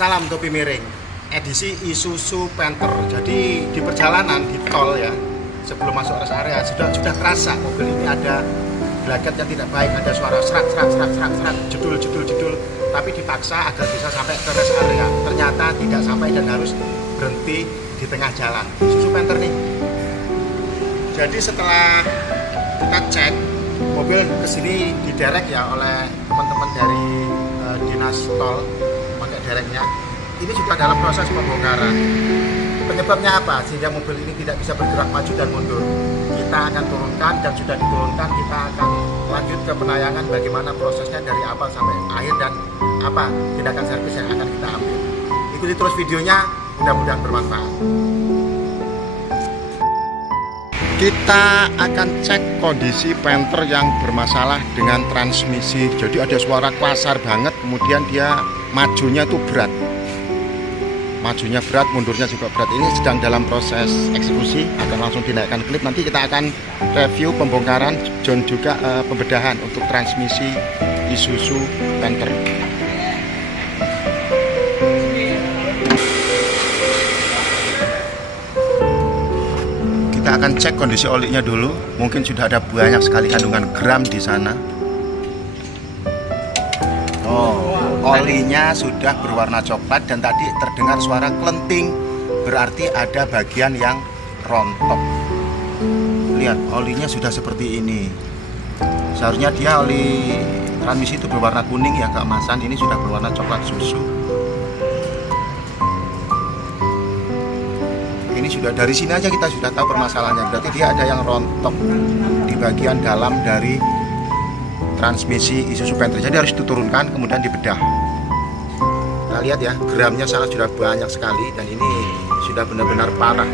Salam topi miring, edisi Isuzu Panther. Jadi di perjalanan di tol ya, sebelum masuk rest area sudah terasa mobil ini ada gelagat yang tidak baik, ada suara serak, jedul. Tapi dipaksa agar bisa sampai ke rest area. Ternyata tidak sampai dan harus berhenti di tengah jalan. Isuzu Panther nih. Jadi setelah kita cek mobil kesini diderek ya oleh teman-teman dari dinas tol, pakai dereknya. Ini juga dalam proses pembongkaran. Penyebabnya apa? Sehingga mobil ini tidak bisa bergerak maju dan mundur. Kita akan turunkan dan sudah diturunkan. Kita akan lanjut ke penayangan bagaimana prosesnya dari awal sampai akhir dan apa tindakan servis yang akan kita ambil. Ikuti terus videonya, mudah-mudahan bermanfaat. Kita akan cek kondisi Panther yang bermasalah dengan transmisi. Jadi ada suara kasar banget, kemudian dia majunya tuh berat. Majunya berat, mundurnya juga berat. Ini sedang dalam proses eksekusi, akan langsung dinaikkan klip. Nanti kita akan review pembongkaran dan juga pembedahan untuk transmisi Isuzu Panther. Kita akan cek kondisi olinya dulu. Mungkin sudah ada banyak sekali kandungan gram di sana. Olinya sudah berwarna coklat dan tadi terdengar suara klenting, berarti ada bagian yang rontok. Lihat, olinya sudah seperti ini. Seharusnya dia oli transmisi itu berwarna kuning ya, keemasan. Ini sudah berwarna coklat susu. Ini sudah dari sini aja kita sudah tahu permasalahannya. Berarti dia ada yang rontok di bagian dalam dari transmisi Isuzu Panther. Jadi harus diturunkan kemudian dibedah. Kita lihat ya, gramnya sangat sudah banyak sekali dan ini sudah benar-benar parah.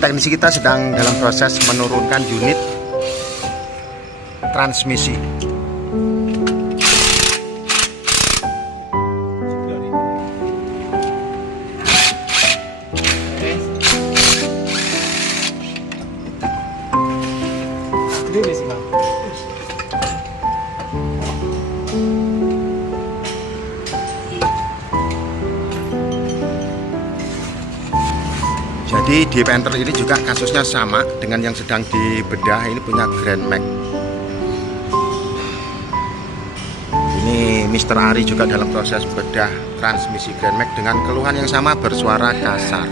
Teknisi kita sedang dalam proses menurunkan unit transmisi. Jadi di Panther ini juga kasusnya sama dengan yang sedang dibedah. Ini punya Grand Max. Ini Mr. Ari juga dalam proses bedah transmisi Grand Max dengan keluhan yang sama, bersuara kasar.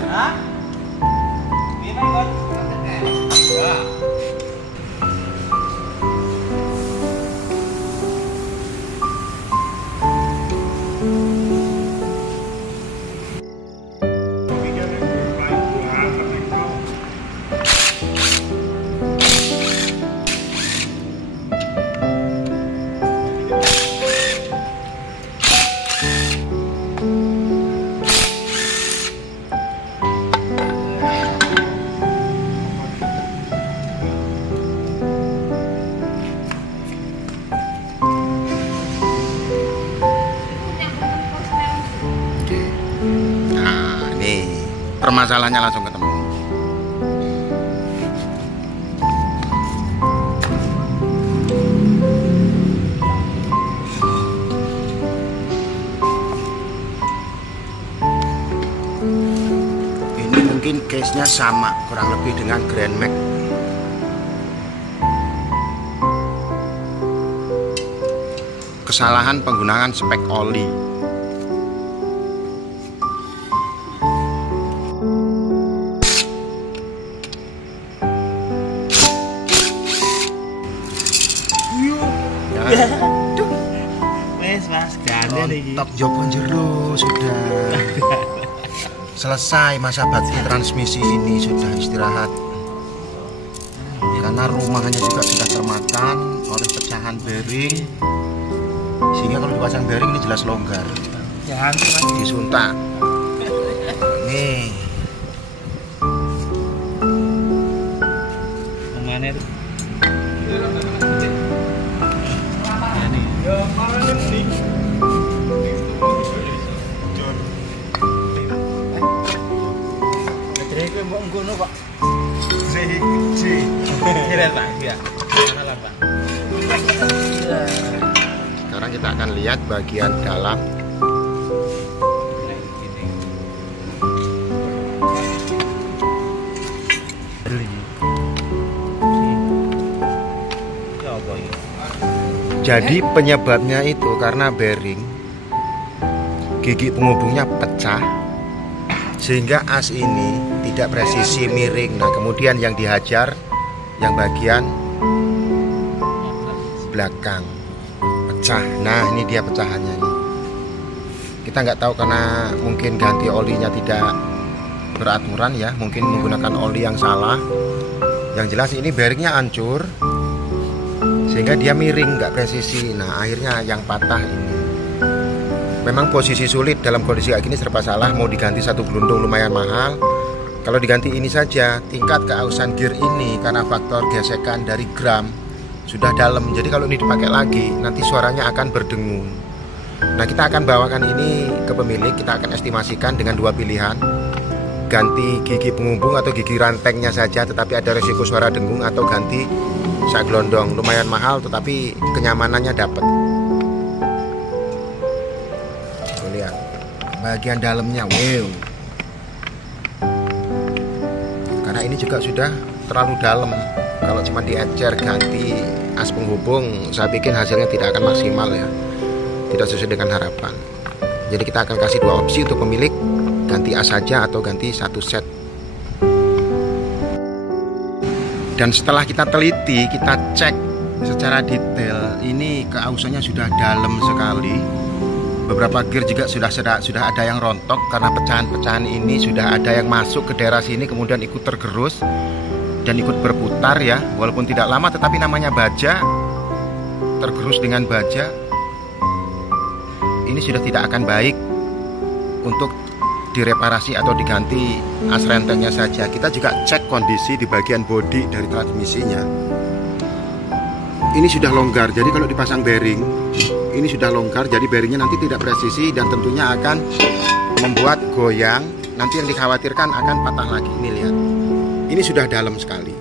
Permasalahannya langsung ketemu. Ini mungkin case-nya sama kurang lebih dengan Grand Max. Kesalahan penggunaan spek oli. Wes Mas, gandeng iki. Top jopo jero sudah. Selesai masa bakti transmisi ini, sudah istirahat. Karena rumahnya juga sudah termakan oleh pecahan bearing. Sehingga kalau dipasang bearing ini jelas longgar. Jangan Mas disuntak. Nih. Kemana itu? mbok ngono kok. Si. Kira Pak, ya. Mana lah, Pak? Sekarang kita akan lihat bagian dalam. Jadi penyebabnya itu karena bearing gigi penghubungnya pecah sehingga as ini tidak presisi miring. Nah kemudian yang dihajar yang bagian belakang pecah. Nah ini dia pecahannya nih. Kita nggak tahu karena mungkin ganti olinya tidak beraturan ya, mungkin menggunakan oli yang salah. Yang jelas ini bearingnya hancur sehingga dia miring, nggak presisi. Nah akhirnya yang patah ini. Memang posisi sulit dalam kondisi kayak gini serba salah. Mau diganti satu gelundung lumayan mahal. Kalau diganti ini saja, tingkat keausan gear ini karena faktor gesekan dari gram sudah dalam. Jadi kalau ini dipakai lagi, nanti suaranya akan berdengung. Nah kita akan bawakan ini ke pemilik. Kita akan estimasikan dengan dua pilihan. Ganti gigi penghubung atau gigi rantengnya saja, tetapi ada resiko suara dengung, atau ganti sak gelondong. Lumayan mahal tetapi kenyamanannya dapat. Lihat bagian dalamnya, wow. Karena ini juga sudah terlalu dalam. Kalau cuma diecer ganti as penghubung, saya pikir hasilnya tidak akan maksimal ya, tidak sesuai dengan harapan. Jadi kita akan kasih dua opsi untuk pemilik, ganti as saja atau ganti satu set. Dan setelah kita teliti, kita cek secara detail, ini keausannya sudah dalam sekali. Beberapa gear juga sudah ada yang rontok karena pecahan-pecahan ini sudah ada yang masuk ke daerah sini kemudian ikut tergerus dan ikut berputar ya. Walaupun tidak lama tetapi namanya baja, tergerus dengan baja, ini sudah tidak akan baik untuk direparasi atau diganti as rentengnya saja. Kita juga cek kondisi di bagian bodi dari transmisinya. Ini sudah longgar, jadi kalau dipasang bearing ini sudah longgar, jadi bearingnya nanti tidak presisi dan tentunya akan membuat goyang. Nanti yang dikhawatirkan akan patah lagi. Ini lihat, ini sudah dalam sekali,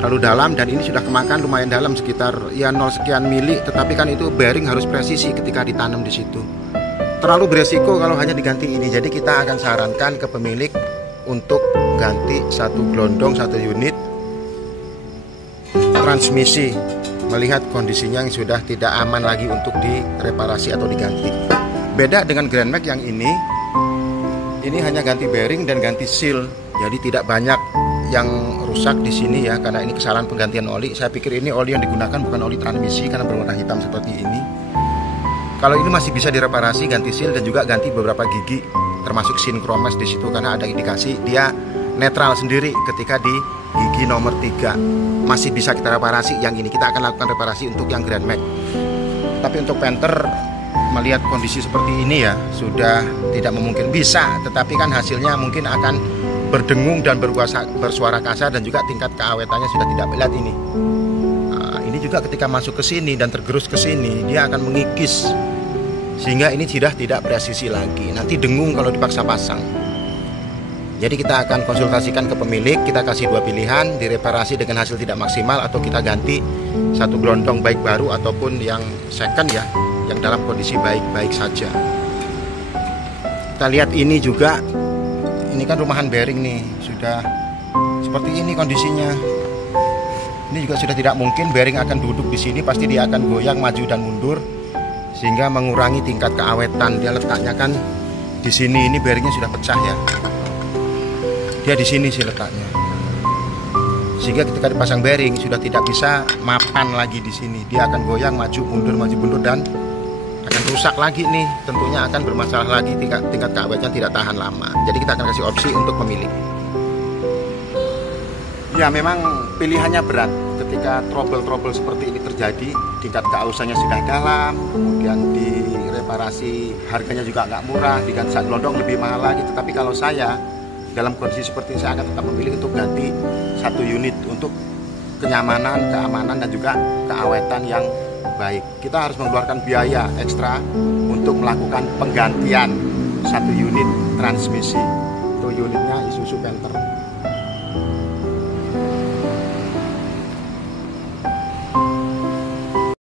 terlalu dalam, dan ini sudah kemakan lumayan dalam, sekitar ya 0 sekian mili. Tetapi kan itu bearing harus presisi ketika ditanam di situ. Terlalu beresiko kalau hanya diganti ini. Jadi kita akan sarankan ke pemilik untuk ganti satu gelondong, satu unit transmisi, melihat kondisinya yang sudah tidak aman lagi untuk direparasi atau diganti. Beda dengan Grand Max yang ini hanya ganti bearing dan ganti seal. Jadi tidak banyak yang rusak di sini ya, karena ini kesalahan penggantian oli. Saya pikir ini oli yang digunakan bukan oli transmisi karena berwarna hitam seperti ini. Kalau ini masih bisa direparasi, ganti seal dan juga ganti beberapa gigi, termasuk sinkromes di situ karena ada indikasi dia netral sendiri ketika di gigi nomor 3. Masih bisa kita reparasi yang ini. Kita akan lakukan reparasi untuk yang Grand Max. Tapi untuk Panther melihat kondisi seperti ini ya sudah tidak memungkinkan. Bisa, tetapi kan hasilnya mungkin akan berdengung dan bersuara kasar dan juga tingkat keawetannya sudah tidak. Lihat ini. Nah, ini juga ketika masuk ke sini dan tergerus ke sini dia akan mengikis. Sehingga ini sudah tidak presisi lagi. Nanti dengung kalau dipaksa pasang. Jadi kita akan konsultasikan ke pemilik, kita kasih dua pilihan, direparasi dengan hasil tidak maksimal atau kita ganti satu gelondong baik baru ataupun yang second ya, yang dalam kondisi baik-baik saja. Kita lihat ini juga, ini kan rumahan bearing nih, sudah seperti ini kondisinya. Ini juga sudah tidak mungkin bearing akan duduk di sini, pasti dia akan goyang maju dan mundur sehingga mengurangi tingkat keawetan. Dia letaknya kan di sini, ini bearingnya sudah pecah ya. Dia di sini sih letaknya. Sehingga ketika dipasang bearing sudah tidak bisa mapan lagi di sini. Dia akan goyang maju mundur dan akan rusak lagi nih. Tentunya akan bermasalah lagi, tingkat keawetannya tidak tahan lama. Jadi kita akan kasih opsi untuk pemilik. Ya memang pilihannya berat ketika trouble seperti ini terjadi. Tingkat keausannya sudah dalam, kemudian direparasi harganya juga nggak murah, diganti sak gelondong lebih mahal lagi. Tetapi kalau saya dalam kondisi seperti ini, saya akan tetap memilih untuk ganti satu unit untuk kenyamanan, keamanan dan juga keawetan yang baik. Kita harus mengeluarkan biaya ekstra untuk melakukan penggantian satu unit transmisi. Itu unitnya Isuzu Panther.